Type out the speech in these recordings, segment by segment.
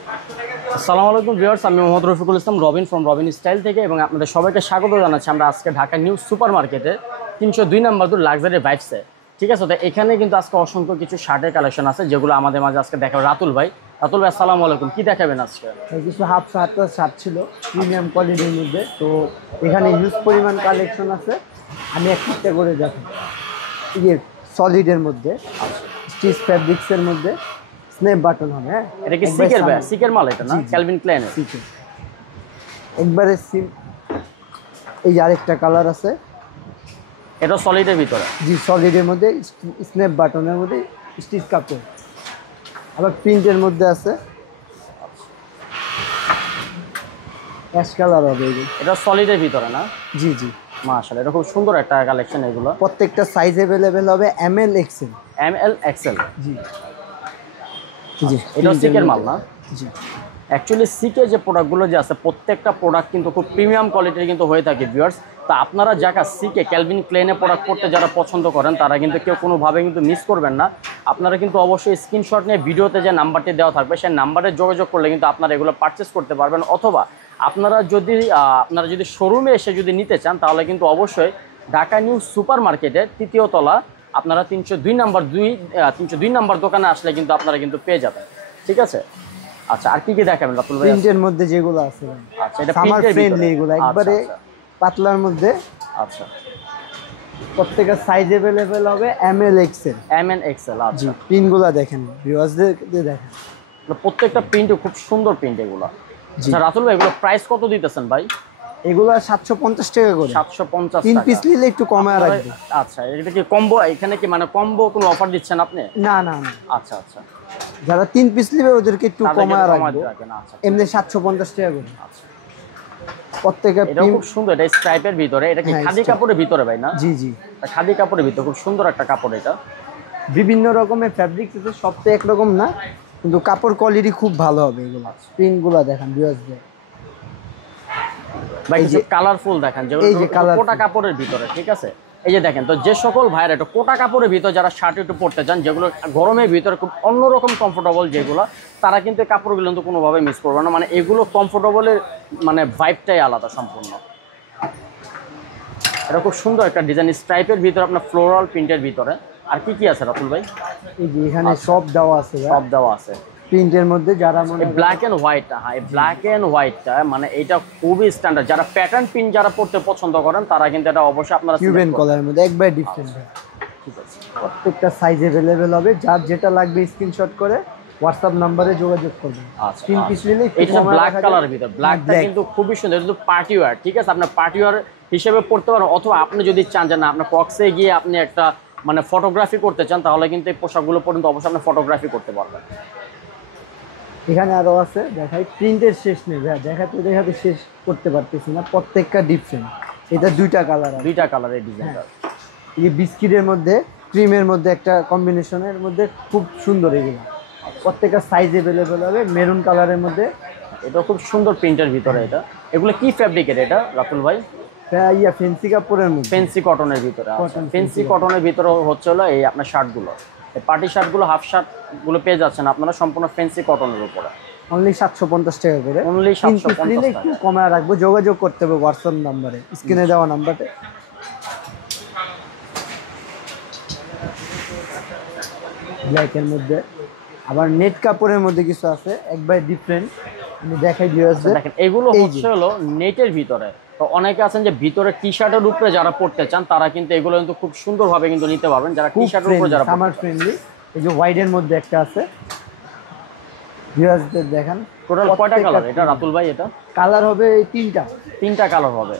আসসালামু আলাইকুম ভিউয়ার্স, আমি মোহাম্মদ রফিকুল ইসলাম রবিন ফ্রম রবিন স্টাইল থেকে এবং আপনাদের সবাইকে স্বাগত জানাচ্ছি আমরা আজকে ঢাকা নিউ সুপার মার্কেটে 302 নম্বর দূর লাক্সারি ভাইবসে। ঠিক আছে, তো এখানে কিন্তু আজকে অসংখ্য কিছু শার্টের কালেকশন আছে যেগুলো আমাদের মাঝে আজকে দেখাবে রাতুল ভাই। রাতুল ভাই আসসালামু আলাইকুম, কি দেখাবেন আজকে? কিছু হাফ শার্ট ছিল প্রিমিয়াম কোয়ালিটির মধ্যে, তো এখানে হিউজ পরিমাণ কালেকশন আছে। আমি একটা করে দেখি ইয়ে সলিডের মধ্যে, স্টিচ ফ্যাব্রিক্সের মধ্যে, স্ন্যাপ বাটন হবে। হ্যাঁ, এটা কি সিকের ভাই? সিকের মাল এটা না? ক্যালভিন ক্লাইনের সিকের একবারে সিম। এই যে আরেকটা কালার আছে, এটা সলিডের ভিতরে। জি, সলিডের মধ্যে স্ন্যাপ বাটনের মধ্যে স্টিচ কাপড়, আবার প্রিন্টের মধ্যে আছে, অ্যাশ কালার হবে। এটা সলিডের ভিতরে না? জি জি, মাশাআল্লাহ, এটা খুব সুন্দর একটা কালেকশন। এগুলো প্রত্যেকটা সাইজ अवेलेबल হবে, এম এল এক্সেল। এক্সেল। জি জি, এটা সিকের মাল না? জি। অ্যাকচুয়ালি সিকের যে প্রোডাক্টগুলো যে আছে প্রত্যেকটা প্রোডাক্ট কিন্তু খুব প্রিমিয়াম কোয়ালিটির কিন্তু হয়ে থাকে ভিউয়ার্স। তো আপনারা যারা সিকে ক্যালভিন ক্লেনে প্রোডাক্ট করতে যারা পছন্দ করেন তারা কিন্তু কেউ কোনোভাবে কিন্তু মিস করবেন না। আপনারা কিন্তু অবশ্যই স্ক্রিনশট নিয়ে ভিডিওতে যে নাম্বারটি দেওয়া থাকবে সেই নাম্বারে যোগাযোগ করলে কিন্তু আপনারা এগুলো পারচেস করতে পারবেন, অথবা আপনারা যদি শোরুমে এসে যদি নিতে চান তাহলে কিন্তু অবশ্যই ঢাকা নিউ সুপার মার্কেটের 3য় তলা আপনারা 302 নাম্বার দোকানে আসলে কিন্তু আপনারা কিন্তু পেয়ে যাবেন। ঠিক আছে, আচ্ছা আর কি কি দেখাবেন রাতুল ভাই? প্রিন্টের মধ্যে যেগুলো আছে, আচ্ছা এটা সামার প্রিন্টের ফ্রেন্ডলি, এগুলো একবারে পাতলার মধ্যে। আচ্ছা, প্রত্যেকটা সাইজ अवेलेबल হবে, এম এল এক্সেল। এক্সেল। আচ্ছা, প্রিন্টগুলো দেখেন ভিউয়ার্সদের দেখেন, প্রত্যেকটা প্রিন্টও খুব সুন্দর প্রিন্ট এগুলো। আচ্ছা রাতুল ভাই, এগুলো প্রাইস কত দিতেছেন ভাই? এগুলো 750 টাকা করে। 750 তিন টাকা। পিস নিলে একটু কমায় রাখবে। আচ্ছা, এটা কি কম্বো? এখানে কি মানে কম্বো কোনো অফার দিচ্ছেন আপনি? না না না, আচ্ছা আচ্ছা, যারা 3 পিস নেবে ওদেরকে একটু কমায় রাখবে। আচ্ছা, এমনি 750 টাকা করে। আচ্ছা, প্রত্যেকটা এটা খুব সুন্দর। এটা স্ট্রাইপের ভিতরে, এটা কি খাদি কাপড়ের ভিতরে ভাই না? জি জি, খাদি কাপড়ের ভিতরে খুব সুন্দর একটা কাপড়। এটা বিভিন্ন রকমের ফ্যাব্রিক আছে, সব তো একরকম না, কিন্তু কাপড় কোয়ালিটি খুব ভালো হবে। এগুলো প্রিন্টগুলো দেখেন ভিউয়ার্সদের ভাই, কিছু কালারফুল দেখেন যেগুলো কোটা কাপড়ের ভিতরে। ঠিক আছে, এই যে দেখেন, তো যে সকল ভাইরা একটু কোটা কাপড়ের ভিতরে যারা শার্ট একটু পরতে চান, যেগুলো গরমের ভিতরে খুব অন্যরকম কমফোর্টেবল যেগুলো, তারা কিন্তু এই কাপড়গুলো কিন্তু কোনোভাবে মিস করবে না। মানে এগুলো কমফোর্টেবলের মানে ভাইবটাই আলাদা সম্পূর্ণ। এটা খুব সুন্দর একটা ডিজাইন স্ট্রাইপের ভিতরে, আপনার ফ্লোরাল প্রিন্টের ভিতরে। আর কি কি আছে রাতুল ভাই? এই যে এখানে সব দেওয়া আছে, সব দেওয়া আছে প্রিন্টের মধ্যে। যারা ব্ল্যাক এন্ড হোয়াইটটা, হ্যাঁ ব্ল্যাক এন্ড হোয়াইটটা মানে এটা খুবই স্ট্যান্ডার্ড। যারা প্যাটার্ন প্রিন্ট যারা পড়তে পছন্দ করেন তারা কিন্তু এটা অবশ্যই আপনারা কিউবেন কালারের মধ্যে একবার ডিফারেন্ট। ঠিক আছে, প্রত্যেকটা সাইজ अवेलेबल হবে, যার যেটা লাগবে স্ক্রিনশট করে হোয়াটসঅ্যাপ নম্বরে যোগাযোগ করবেন। আচ্ছা, 3 পিস নিলে এটা ব্ল্যাক কালারের ভিতর। ব্ল্যাকটা কিন্তু খুবই সুন্দর, কিন্তু পার্টি ওয়্যার। ঠিক আছে, আপনি পার্টি ওয়্যার হিসেবে পড়তে পারেন, অথবা আপনি যদি চান যে না আপনার কক্সে গিয়ে আপনি একটা মানে ফটোগ্রাফি করতে চান তাহলে কিন্তু এই পোশাকগুলো পর্যন্ত অবশ্যই আপনি ফটোগ্রাফি করতে পারবেন। এখানে আরো আছে, দেখাই প্রিন্টের শেষ নেই ভাই, দেখাতে শেষ করতে পারতেছি না। প্রত্যেকটা ডিফারেন্ট। এটা দুইটা কালার, দুইটা কালারের ডিজাইনটা। এই বিস্কিটের মধ্যে ক্রিমের মধ্যে একটা কম্বিনেশনের মধ্যে খুব সুন্দর। এগুলো প্রত্যেকটা সাইজ अवेलेबल হবে, মেরুন কালারের মধ্যে। এটা খুব সুন্দর প্রিন্টের ভিতরে। এটা এগুলো কি ফ্যাব্রিকের এটা রাতুল ভাই? ইয়া ফেন্সি কাপড়ের মধ্যে, ফেন্সি কটনের ভিতরে। ফেন্সি কটনের ভিতরে হচ্ছে হলো এই আপনার শার্টগুলো, এই পার্টি শার্টগুলো, হাফ শার্টগুলো পেয়ে যাচ্ছেন আপনারা সম্পূর্ণ ফেন্সি কটনের উপরে। অনলি 750 টাকা করে। অনলি 750 টাকা। একটু কমায় রাখবো, যোগাযোগ করতে হবে হোয়াটসঅ্যাপ নাম্বারে, স্ক্রিনে দেওয়া নাম্বারে। ব্ল্যাকের মধ্যে আবার নেট কাপড়ের মধ্যে কিছু আছে, একবার ডিফারেন্ট। আমি দেখাই ভিউয়ার্সদের, দেখেন এগুলো হচ্ছে হলো নেটের ভিতরে। তো অনেকে আছেন যে ভিতরে টি শার্টের উপরে যারা পড়তে চান তারা কিন্তু এগুলো কিন্তু খুব সুন্দরভাবে কিন্তু নিতে পারবেন, যারা টি শার্টের উপরে যারা সামার ফ্রেন্ডলি। এই যে হোয়াইটের মধ্যে একটা আছে, ভিউয়ার্সদের দেখেন। টোটাল কয়টা কালার এটা রাতুল ভাই? এটা কালার হবে তিনটা কালার হবে।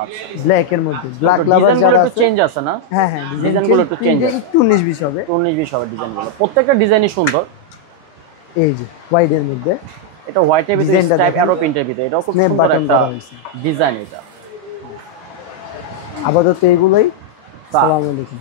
আচ্ছা, ব্ল্যাকের মধ্যে। ব্ল্যাক লাভার যারা আছে, চেঞ্জ আছে না? হ্যাঁ হ্যাঁ, ডিজাইনগুলো একটু চেঞ্জ আছে, একটু 19-20 হবে। 19-20 হবে ডিজাইনগুলো, প্রত্যেকটা ডিজাইনই সুন্দর। এই যে হোয়াইটের মধ্যে, এটা হোয়াইটের ভিতরে স্ট্রাইপ অ্যারো প্রিন্টের ভিতরে, এটাও খুব সুন্দর একটা ডিজাইন। এটা আপাতত এগুলোই। আসসালামু আলাইকুম।